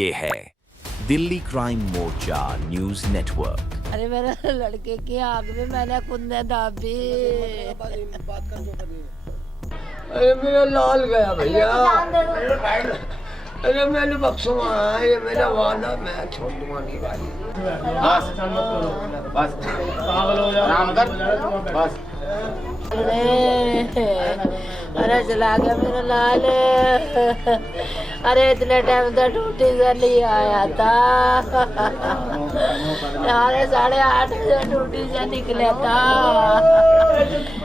ये है दिल्ली क्राइम मोर्चा news network. अरे मेरे लड़के की आग में मैंने कुंदे दाबी। अरे मेरा लाल गया भैया। अरे मैंने बक्सों में ये मेरा वादा मैं छोड़ दूंगा नहीं भाई। बस आराम कर बस। अरे चला गया मेरा लाल। अरे इतने टाइम से ड्यूटी से नहीं आया था। अरे 8:30 बजे ड्यूटी से निकला था।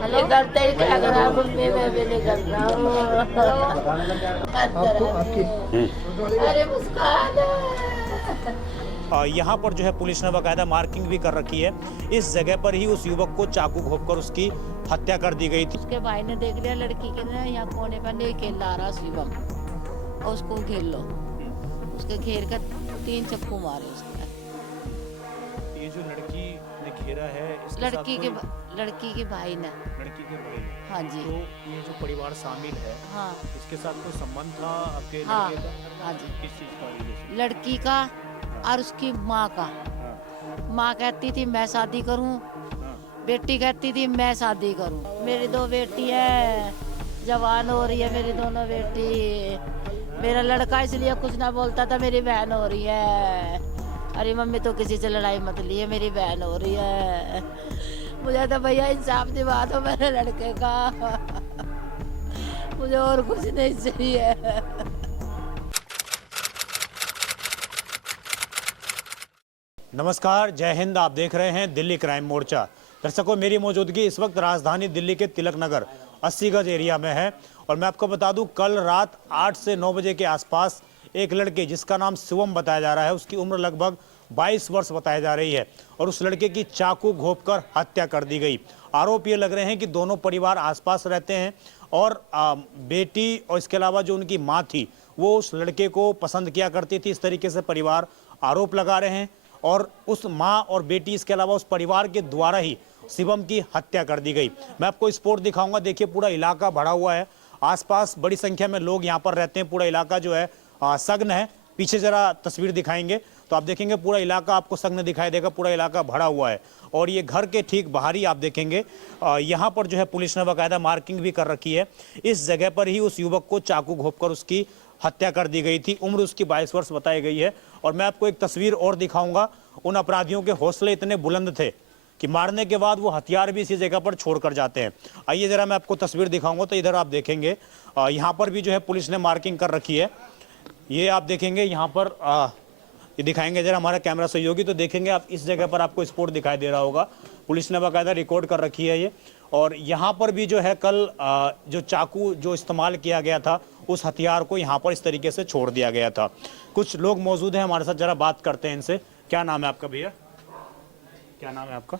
निकलते ही क्या करा मम्मी मैं भी निकल रहा हूँ। अरे मुस्कान। यहाँ पर जो है पुलिस ने बाकायदा मार्किंग भी कर रखी है। इस जगह पर ही उस युवक को चाकू घोंपकर उसकी हत्या कर दी गई थी। उसके भाई ने देख लिया लड़की के ना यहाँ कोने पर नहीं खेल रहा शिवम, और उसको खेल लो। उसके घेर कर 3 चप्पू मारे उसने। ये जो लड़की ने घेरा है इसके लड़की के साथ लड़की के भाई ने। लड़की के भाई ने। हाँ जी। तो ये जो परिवार शामिल है, हाँ इसके साथ कोई संबंध था आपके हाँ लड़के का? हाँ जी। किस चीज का रिलेशन? लड़की का और उसकी माँ का। माँ कहती थी मैं शादी करूं, बेटी कहती थी मैं शादी करूं। मेरी 2 बेटी है, जवान हो रही है मेरी दोनों बेटी। मेरा लड़का इसलिए कुछ ना बोलता था, मेरी बहन हो रही है। अरे मम्मी तो किसी से लड़ाई मत लिए, मेरी बहन हो रही है। मुझे तो भैया इंसाफ दिवा दो मेरे लड़के का। मुझे और कुछ नहीं चाहिए। नमस्कार, जय हिंद। आप देख रहे हैं दिल्ली क्राइम मोर्चा। दर्शकों, मेरी मौजूदगी इस वक्त राजधानी दिल्ली के तिलक नगर 80 गज एरिया में है और मैं आपको बता दूं, कल रात 8 से 9 बजे के आसपास एक लड़के जिसका नाम शिवम बताया जा रहा है, उसकी उम्र लगभग 22 वर्ष बताई जा रही है, और उस लड़के की चाकू घोंपकर हत्या कर दी गई। आरोप ये लग रहे हैं कि दोनों परिवार आसपास रहते हैं और बेटी और इसके अलावा जो उनकी माँ थी वो उस लड़के को पसंद किया करती थी। इस तरीके से परिवार आरोप लगा रहे हैं और उस माँ और बेटी इसके अलावा उस परिवार के द्वारा ही शिवम की हत्या कर दी गई। मैं आपको स्पॉट दिखाऊंगा। देखिए, पूरा इलाका भरा हुआ है, आसपास बड़ी संख्या में लोग यहाँ पर रहते हैं। पूरा इलाका जो है सघन है। पीछे जरा तस्वीर दिखाएंगे तो आप देखेंगे पूरा इलाका आपको सघन दिखाई देगा। पूरा इलाका भरा हुआ है और ये घर के ठीक बाहर ही आप देखेंगे यहाँ पर जो है पुलिस ने बाकायदा मार्किंग भी कर रखी है। इस जगह पर ही उस युवक को चाकू घोंपकर उसकी हत्या कर दी गई थी। उम्र उसकी 22 वर्ष बताई गई है। और मैं आपको एक तस्वीर और दिखाऊंगा। उन अपराधियों के हौसले इतने बुलंद थे कि मारने के बाद वो हथियार भी इसी जगह पर छोड़ कर जाते हैं। आइए जरा मैं आपको तस्वीर दिखाऊंगा तो इधर आप देखेंगे यहाँ पर भी जो है पुलिस ने मार्किंग कर रखी है। ये आप देखेंगे यहाँ पर ये दिखाएंगे जरा हमारा कैमरा सहयोगी, तो देखेंगे आप इस जगह पर आपको स्पॉट दिखाई दे रहा होगा। पुलिस ने बाकायदा रिकॉर्ड कर रखी है ये। और यहाँ पर भी जो है कल जो चाकू जो इस्तेमाल किया गया था उस हथियार को यहाँ पर इस तरीके से छोड़ दिया गया था। कुछ लोग मौजूद हैं हमारे साथ, जरा बात करते हैं इनसे। क्या नाम है आपका भैया? क्या नाम है आपका?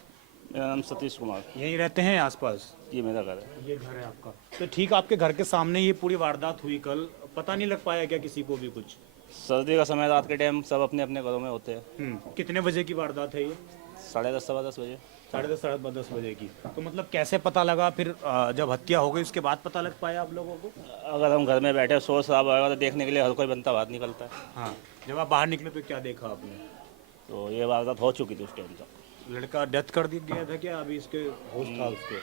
मेरा नाम सतीश कुमार। यहीं रहते हैं आसपास? ये मेरा घर है। ये घर है आपका। तो ठीक, आपके घर के सामने ये पूरी वारदात हुई कल, पता नहीं लग पाया क्या किसी को भी कुछ? सर्दी का समय, रात के टाइम सब अपने अपने घरों में होते हैं। कितने बजे की वारदात है ये? 10:30 सवा 10 बजे। 10:30 10:30 बजे की। तो मतलब कैसे पता लगा फिर जब हत्या हो गई उसके बाद पता लग पाया आप लोगों को? अगर हम घर में बैठे शोर शराबा होगा तो देखने के लिए हर कोई बनता बाहर निकलता है। हाँ, जब आप बाहर निकले तो क्या देखा आपने? तो ये वारदात हो चुकी थी उस टाइम तक। लड़का डेथ कर दी गया था क्या? अभी इसके होश था उसके?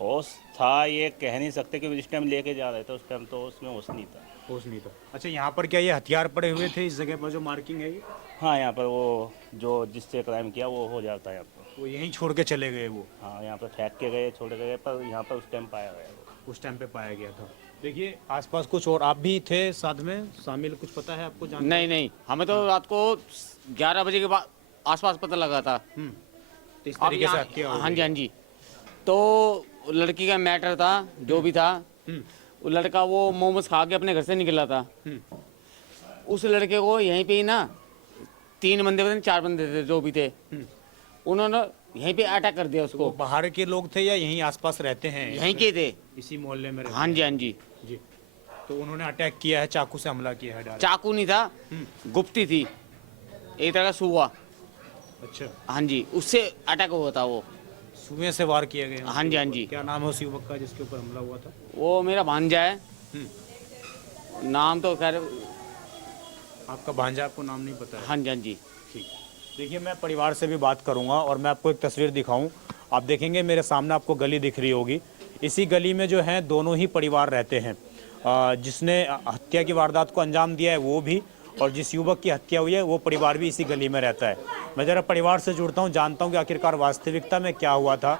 होश था ये कह नहीं सकते, क्योंकि जिस टाइम लेके जा रहे थे उस टाइम तो उसमें होश नहीं था। होश नहीं था। अच्छा, यहाँ पर क्या ये हथियार पड़े हुए थे इस जगह पर जो मार्किंग है ये? हाँ, यहाँ पर वो जो जिससे क्राइम किया वो हो जाता है यहाँ पर। वो यहीं छोड़ के चले गए वो? हाँ, यहाँ पर फेंक के गए, छोड़ के गए, पर यहाँ पर उस टाइम पाया गया वो। उस टाइम पे पाया गया था। देखिए आसपास कुछ और आप भी थे साथ में शामिल, कुछ पता है आपको? नहीं, हमें तो रात को 11 बजे के बाद आसपास पता लगा था। तो इस तरीके से हत्या हो हाँ गई। जी हाँ जी। तो लड़की का मैटर था जो भी था, वो लड़का वो मोमोज खा के अपने घर से निकला था। उस लड़के को यहीं पे ही ना 3 बंदे थे, 4 बंदे थे जो भी थे, उन्होंने यहीं पे अटैक कर दिया उसको। वो बाहर के लोग थे या यहीं आसपास रहते हैं? यहीं के थे, इसी मोहल्ले में रहते हाँ जी हाँ जी। हैं? जी। तो उन्होंने अटैक किया है, चाकू से हमला किया है डायरेक्ट? चाकू नहीं था, गुप्ती थी, एक तरह का सुआ। अच्छा, हाँ जी, उससे अटैक हुआ था वो। सुएं से वार किए गए? हाँ जी हाँ जी। क्या नाम है उस युवक का जिसके ऊपर हमला हुआ था? वो मेरा भांजा है, नाम तो खैर आपका भांजा, आपको नाम नहीं पता है? हाँ जी, हाँ जी। ठीक। देखिए, मैं परिवार से भी बात करूंगा और मैं आपको एक तस्वीर दिखाऊं। आप देखेंगे मेरे सामने आपको गली दिख रही होगी। इसी गली में जो है दोनों ही परिवार रहते हैं। जिसने हत्या की वारदात को अंजाम दिया है वो भी, और जिस युवक की हत्या हुई है वो परिवार भी इसी गली में रहता है। मैं ज़रा परिवार से जुड़ता हूँ, जानता हूँ कि आखिरकार वास्तविकता में क्या हुआ था,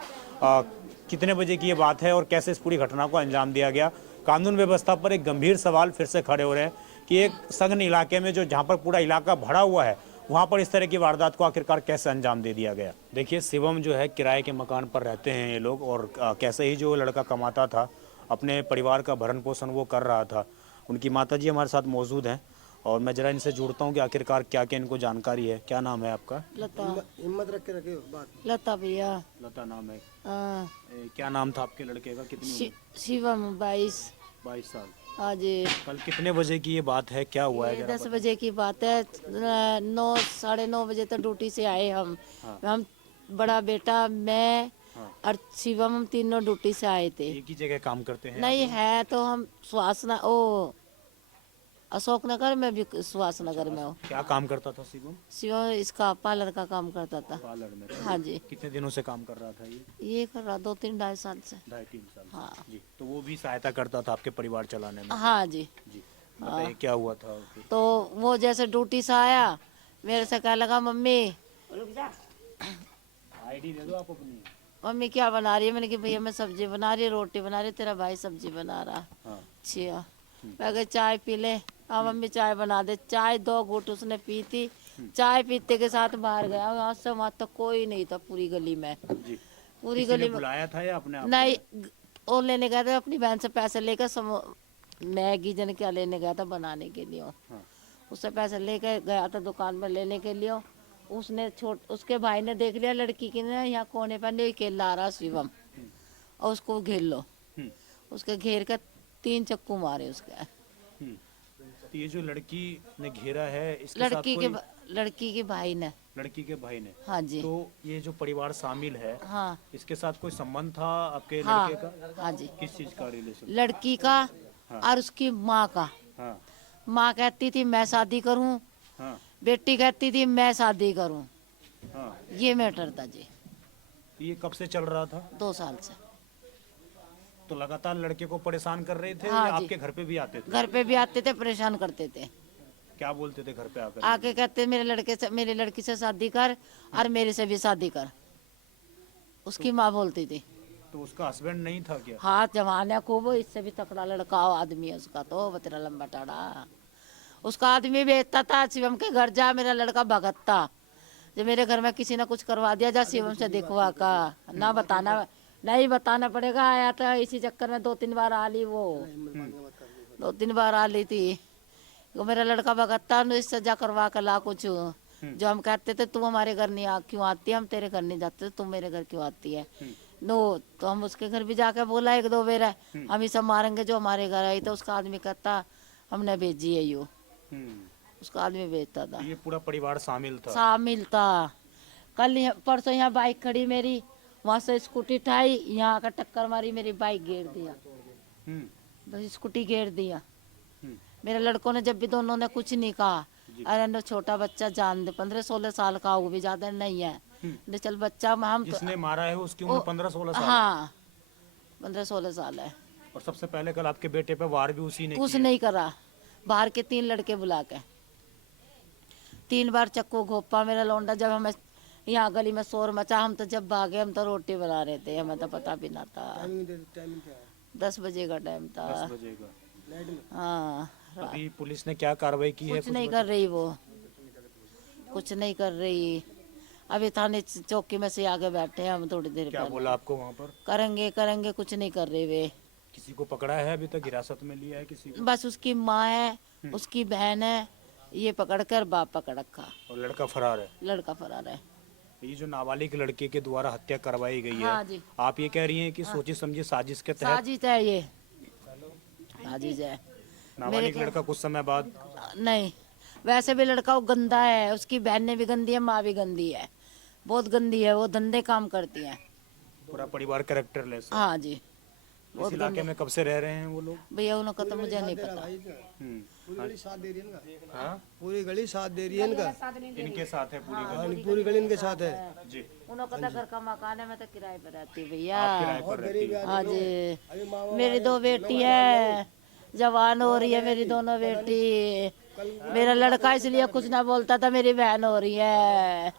कितने बजे की ये बात है और कैसे इस पूरी घटना को अंजाम दिया गया। कानून व्यवस्था पर एक गंभीर सवाल फिर से खड़े हो रहे हैं कि एक सघन इलाके में जो जहाँ पर पूरा इलाका भरा हुआ है वहाँ पर इस तरह की वारदात को आखिरकार कैसे अंजाम दे दिया गया। देखिए, शिवम जो है किराए के मकान पर रहते हैं ये लोग, और कैसे ही जो लड़का कमाता था, अपने परिवार का भरण पोषण वो कर रहा था। उनकी माताजी हमारे साथ मौजूद हैं और मैं जरा इनसे जुड़ता हूँ कि आखिरकार क्या क्या इनको जानकारी है। क्या नाम है आपका? लता। हिम्मत रख के रखियो बात। लता भैया। लता नाम है। हाँ। क्या नाम था आपके लड़के का? कितनी उम्र? शिवम 22। 22 साल। हाँ जी। कल कितने बजे की ये बात है, क्या हुआ है? ये जरा 10 बजे की बात है। 9 साढ़े 9 बजे तक ड्यूटी से आए हम। हम बड़ा बेटा, मैं और शिवम, हम तीनों ड्यूटी से आए थे। एक ही जगह काम करते हैं? नहीं है तो हम सुहासना ओ अशोक नगर में भी, सुहास नगर में हो। क्या काम करता था शिवम? शिवम इसका पार्लर का काम करता था। पार्लर में? हाँ जी। कितने दिनों से काम कर रहा था ये? ये कर रहा 2-3 ढाई साल से। 2.5-3 साल से। हाँ। जी। तो वो भी सहायता करता था आपके परिवार चलाने में? हाँ जी। जी। बताइए क्या हुआ था? तो वो जैसे ड्यूटी से आया, मेरे से कह लगा, मम्मी आईडी दे दो आप अपनी। मम्मी क्या बना रही है? मैंने कहा भैया मैं सब्जी बना रही, रोटी बना रही, तेरा भाई सब्जी बना रहा। हाँ। अच्छा। मैं कहा चाय पी ले। हाँ मम्मी चाय बना दे। चाय 2 घूंट उसने पी थी। चाय पीते के साथ बाहर गया। वहाँ से वहाँ तक कोई नहीं था पूरी गली में। जी। पूरी किसी ने गली में बुलाया था या अपने आप? नहीं, वो लेने गया था अपनी बहन से पैसे लेकर, मैगी जन क्या लेने गया था बनाने के लिए। हाँ। उससे पैसे लेकर गया था दुकान में लेने के लिए। उसने उसके भाई ने देख लिया लड़की की ने यहाँ कोने पर नहीं खेल रहा शिवम, और उसको घेर लो। उसके घेर कर 3 चक्कू मारे उसके। तो ये जो लड़की ने घेरा है, इसके साथ लड़की कोई... लड़की के भाई ने। लड़की के भाई ने? हाँ जी। तो ये जो परिवार शामिल है, हाँ। इसके साथ कोई संबंध था आपके हाँ। लड़के का? हाँ जी। किस चीज का रिलेशन? लड़की का और उसकी माँ का। हाँ। माँ कहती थी मैं शादी करूँ, हाँ। बेटी कहती थी मैं शादी करूँ। हाँ। ये मैटर था जी। ये कब से चल रहा था? 2 साल से। तो लगातार लड़के को परेशान कर रहे थे? हाँ या जी। आपके घर पे भी आते थे? घर पे भी आते थे, परेशान करते थे। क्या बोलते थे घर पे आकर? आके कहते मेरे लड़की से शादी कर और मेरे से भी शादी कर। उसकी माँ बोलती थी। तो उसका हस्बैंड नहीं था क्या? हाँ जवान है खूब, इससे भी तकड़ा लड़का आदमी है उसका, तो बतरा लंबा टाड़ा। उसका आदमी बेचता था, शिवम के घर जा मेरा लड़का भगतता। जो मेरे घर में किसी ने कुछ करवा दिया, जा शिवम से दिखवा का, ना बताना, नहीं बताना पड़ेगा। आया था इसी चक्कर में 2-3 बार आ ली वो, 2-3 बार आ ली थी। वो मेरा लड़का भगतता, इससे जा करवा कर ला कुछ। जो हम कहते थे तू हमारे घर नहीं क्यों आती है, हम तेरे घर नहीं जाते, तू मेरे घर क्यों आती है। नो तो हम उसके घर भी जाके बोला 1-2 बेर, हम ही सब मारेंगे जो हमारे घर आई। तो उसका आदमी कहता हमने भेजी है यो। उसका आदमी बेचता था। ये पूरा परिवार शामिल था? कल परसों यहाँ बाइक खड़ी मेरी, वहाँ से स्कूटी उठाई, यहाँ आकर टक्कर मारी, मेरी बाइक घेर दिया। बस स्कूटी घेर दिया। मेरे लड़कों ने जब भी, दोनों ने कुछ नहीं कहा। अरे नो छोटा बच्चा जान दे, 15-16 साल का, वो भी ज्यादा नहीं है। चल बच्चा, हम जिसने मारा है उसकी उम्र 15-16 साल? हाँ 15-16 साल है। और सबसे पहले कल आपके बेटे पे वार भी उसी ने कुछ किया? नहीं करा। बाहर के 3 लड़के बुला के 3 बार चक्कू घोपा मेरा लौंडा। जब हमें यहाँ गली में शोर मचा, हम तो जब भागे, हम तो रोटी बना रहे थे, हमें तो पता भी ना था। 10 बजे का टाइम था। 10 बजे का? हाँ। अभी पुलिस ने क्या कार्रवाई की है? कुछ नहीं कर रही वो, कुछ नहीं कर रही। अभी थाने चौकी में से आगे बैठे हैं हम, थोड़ी देर क्या पहले। बोला आपको वहाँ पर? करेंगे, कुछ नहीं कर रहे वे। किसी को पकड़ा है अभी तक? हिरासत में लिया है किसी को? बस उसकी माँ है, उसकी बहन है, ये पकड़ कर बाप पकड़ रखा। और लड़का फरार है? लड़का फरार है। ये जो नाबालिग लड़के के द्वारा हत्या करवाई गई हाँ है, जी। आप ये कह रही हैं कि सोची समझी साजिश के तहत? साजिश है ये, साजिश है। नाबालिग लड़का कुछ समय बाद? नहीं, वैसे भी लड़का वो गंदा है, उसकी बहनें भी गंदी है, माँ भी गंदी है, बहुत गंदी है। वो धंधे काम करती है। पूरा परिवार कैरेक्टरलेस है? हाँ जी, इस इलाके में कब से रह रहे हैं वो लोग? भैया उनका तो मुझे नहीं पता। पूरी गली साथ दे रही है इनका। पूरी गली साथ दे रही है इनका। इनके साथ है पूरी गली? पूरी गली इनके साथ है जी। उनका तो घर का मकान है, मैं तो किराए पर रहती हूँ भैया। किराए पर रहती है? हाँ जी, मेरी 2 बेटी है, जवान हो रही है मेरी दोनों बेटी। मेरा लड़का इसलिए कुछ ना बोलता था, मेरी बहन हो रही है।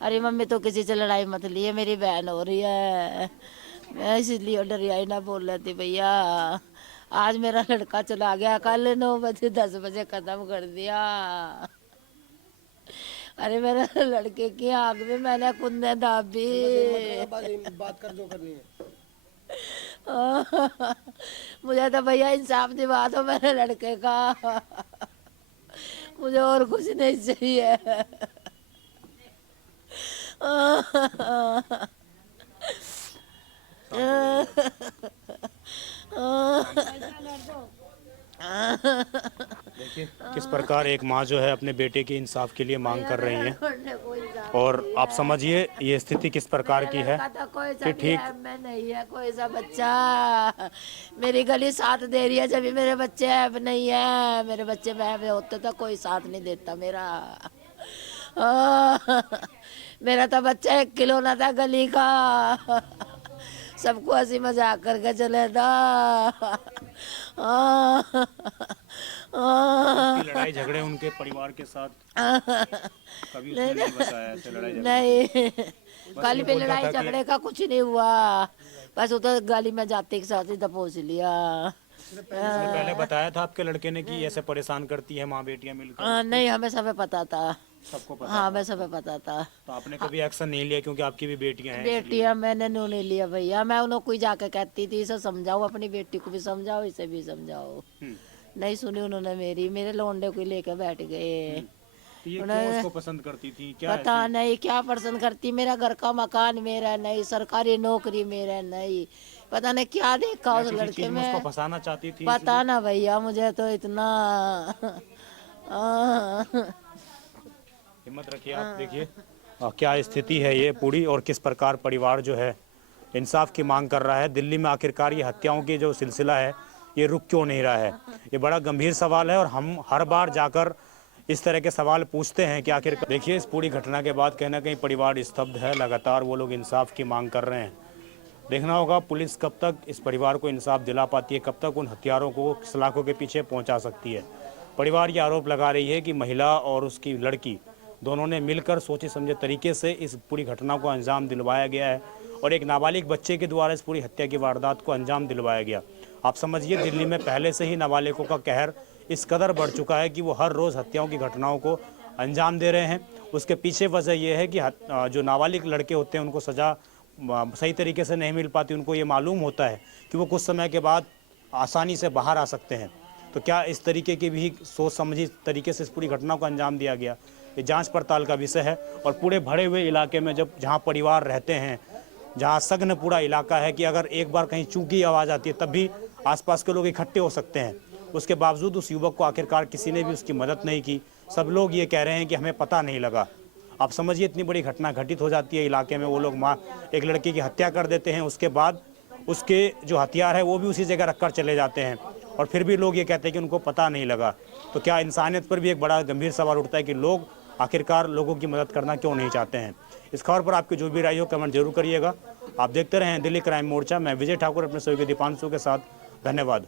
अरे मम्मी तो किसी से लड़ाई मत लिए, मेरी बहन हो रही है, मैं इसलिए डरियाई ना बोल रही थी भैया। आज मेरा लड़का चला गया, कल 9 बजे 10 बजे खत्म कर दिया। अरे मेरे लड़के की आँख में मैंने कुंदे दाबी। बात कर जो करनी है। मुझे तो भैया इंसाफ दिवा दो मेरे लड़के का, मुझे और कुछ नहीं चाहिए। देखिए किस प्रकार एक माँ जो है अपने बेटे के इंसाफ के लिए मांग कर रही है, और आप समझिए ये स्थिति किस प्रकार की है कि ठीक मैं नहीं है कोई सा बच्चा, मेरी गली साथ दे रही है जब भी मेरे बच्चे अब नहीं है। मेरे बच्चे मैं होते तो कोई साथ नहीं देता मेरा। मेरा तो बच्चा 1 किलो ना था गली का, सबको हंसी मजाक करके चले था। लड़ाई झगड़े उनके परिवार के साथ कभी उसने नहीं बताया ऐसे लड़ाई झगड़े? नहीं, कल भी लड़ाई झगड़े का कुछ नहीं हुआ, बस उधर गली में जाते के साथ ही दबोच लिया। उसने पहले बताया था आपके लड़के ने कि ऐसे परेशान करती है माँ बेटियां मिलकर? नहीं, हमें सब पता था। सबको पता? हाँ, हमें सब पता था। तो आपने कभी एक्शन नहीं लिया क्योंकि आपकी भी बेटियां हैं? बेटियां मैंने नहीं लिया भैया, मैं उन्हें कोई जाके कहती थी इसे समझाओ, अपनी बेटी को भी समझाओ, इसे भी समझाओ। नहीं सुनी उन्होंने मेरी, मेरे लौंडे को लेकर बैठ गए। तो ये क्यों उसको पसंद करती थी? क्या पता नहीं क्या पसंद करती, मेरा घर का मकान मेरा नहीं, सरकारी नौकरी मेरा नहीं, पता नहीं क्या देखा उस लड़के में। उसको फंसाना चाहती थी? पता ना भैया, मुझे तो इतना हिम्मत रखिए आप। देखिए क्या स्थिति है ये पूरी, और किस प्रकार परिवार जो है इंसाफ की मांग कर रहा है। दिल्ली में आखिरकार ये हत्याओं की जो सिलसिला है ये रुक क्यों नहीं रहा है? ये बड़ा गंभीर सवाल है, और हम हर बार जाकर इस तरह के सवाल पूछते हैं कि आखिर। देखिए इस पूरी घटना के बाद कहीं ना कहीं परिवार स्तब्ध है, लगातार वो लोग इंसाफ की मांग कर रहे हैं। देखना होगा पुलिस कब तक इस परिवार को इंसाफ दिला पाती है, कब तक उन हत्यारों को सलाखों के पीछे पहुंचा सकती है। परिवार ये आरोप लगा रही है कि महिला और उसकी लड़की दोनों ने मिलकर सोचे समझे तरीके से इस पूरी घटना को अंजाम दिलवाया गया है, और एक नाबालिग बच्चे के द्वारा इस पूरी हत्या की वारदात को अंजाम दिलवाया गया। आप समझिए दिल्ली में पहले से ही नाबालिगों का कहर इस कदर बढ़ चुका है कि वो हर रोज़ हत्याओं की घटनाओं को अंजाम दे रहे हैं। उसके पीछे वजह यह है कि जो नाबालिग लड़के होते हैं उनको सज़ा सही तरीके से नहीं मिल पाती। उनको ये मालूम होता है कि वो कुछ समय के बाद आसानी से बाहर आ सकते हैं। तो क्या इस तरीके की भी सोच समझी तरीके से इस पूरी घटना को अंजाम दिया गया? ये जांच पड़ताल का विषय है। और पूरे भरे हुए इलाके में जहाँ परिवार रहते हैं, जहाँ सघन पूरा इलाका है कि अगर एक बार कहीं चूकी आवाज़ आती है तब भी आसपास के लोग इकट्ठे हो सकते हैं, उसके बावजूद उस युवक को आखिरकार किसी ने भी उसकी मदद नहीं की। सब लोग ये कह रहे हैं कि हमें पता नहीं लगा। आप समझिए इतनी बड़ी घटना घटित हो जाती है इलाके में, वो लोग एक लड़की की हत्या कर देते हैं, उसके बाद उसके जो हथियार है वो भी उसी जगह रखकर चले जाते हैं, और फिर भी लोग ये कहते हैं कि उनको पता नहीं लगा। तो क्या इंसानियत पर भी एक बड़ा गंभीर सवाल उठता है कि लोग आखिरकार लोगों की मदद करना क्यों नहीं चाहते हैं। इस खबर पर आपकी जो भी राय हो कमेंट जरूर करिएगा। आप देखते रहें दिल्ली क्राइम मोर्चा। मैं विजय ठाकुर अपने सहयोगी दीपांशु के साथ। धन्यवाद।